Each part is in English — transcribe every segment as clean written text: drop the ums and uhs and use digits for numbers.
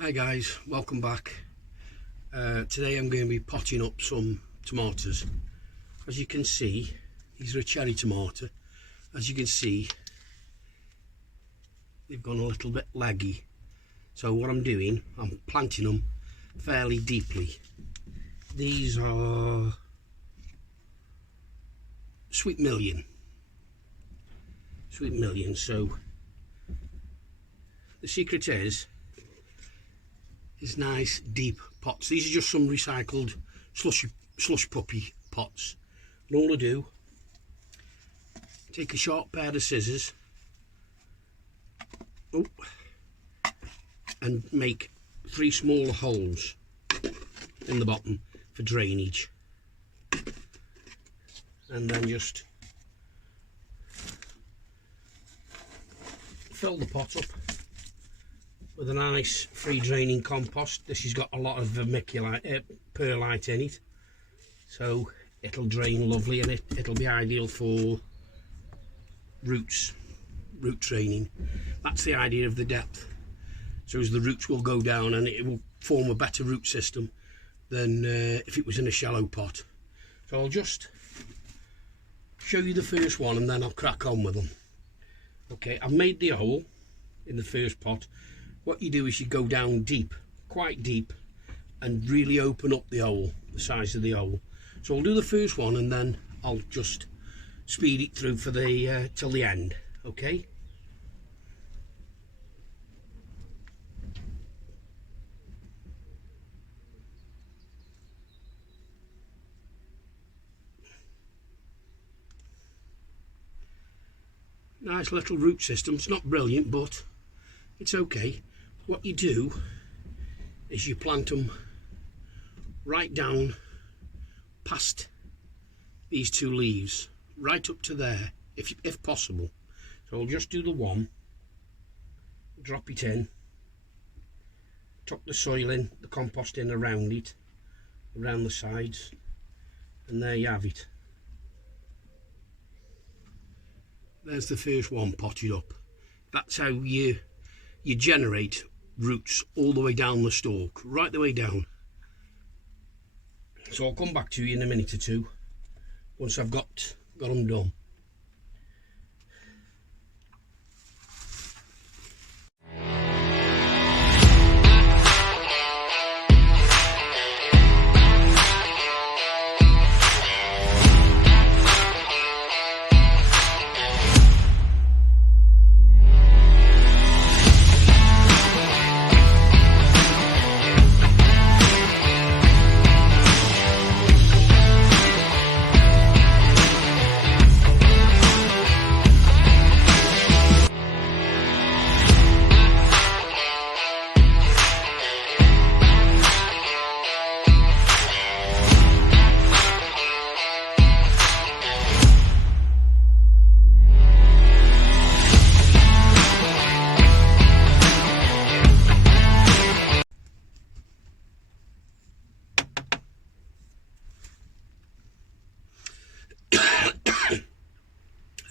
Hi guys, welcome back. Today I'm going to be potting up some tomatoes. As you can see, these are a cherry tomato. As you can see, they've gone a little bit leggy. So what I'm doing, I'm planting them fairly deeply. These are sweet million. So the secret is nice deep pots. These are just some recycled slush puppy pots. And all I do, take a sharp pair of scissors and make 3 smaller holes in the bottom for drainage, and then just fill the pot up with a nice free draining compost. This has got a lot of vermiculite, perlite in it, so it'll drain lovely, and it'll be ideal for root training. That's the idea of the depth. So as the roots will go down, and it will form a better root system than if it was in a shallow pot. So I'll just show you the first one and then I'll crack on with them. Okay, I've made the hole in the first pot. What you do is you go down deep, quite deep, and really open up the hole, the size of the hole. So I'll do the first one and then I'll just speed it through for the till the end. Okay. Nice little root system. It's not brilliant, but it's okay. What you do is you plant them right down past these 2 leaves, right up to there, if possible. So I'll just do the one, drop it in, tuck the soil in, the compost in around it, around the sides, and there you have it. There's the first one potted up. That's how you generate roots all the way down the stalk, right the way down. So I'll come back to you in a minute or two once I've got them done.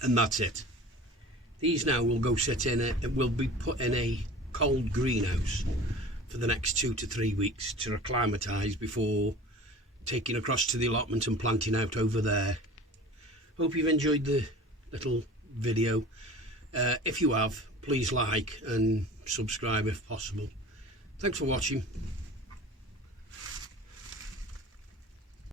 And that's it. These now will go sit in it will be put in a cold greenhouse for the next 2 to 3 weeks to acclimatise before taking across to the allotment and planting out over there. Hope you've enjoyed the little video. If you have, please like and subscribe if possible. Thanks for watching.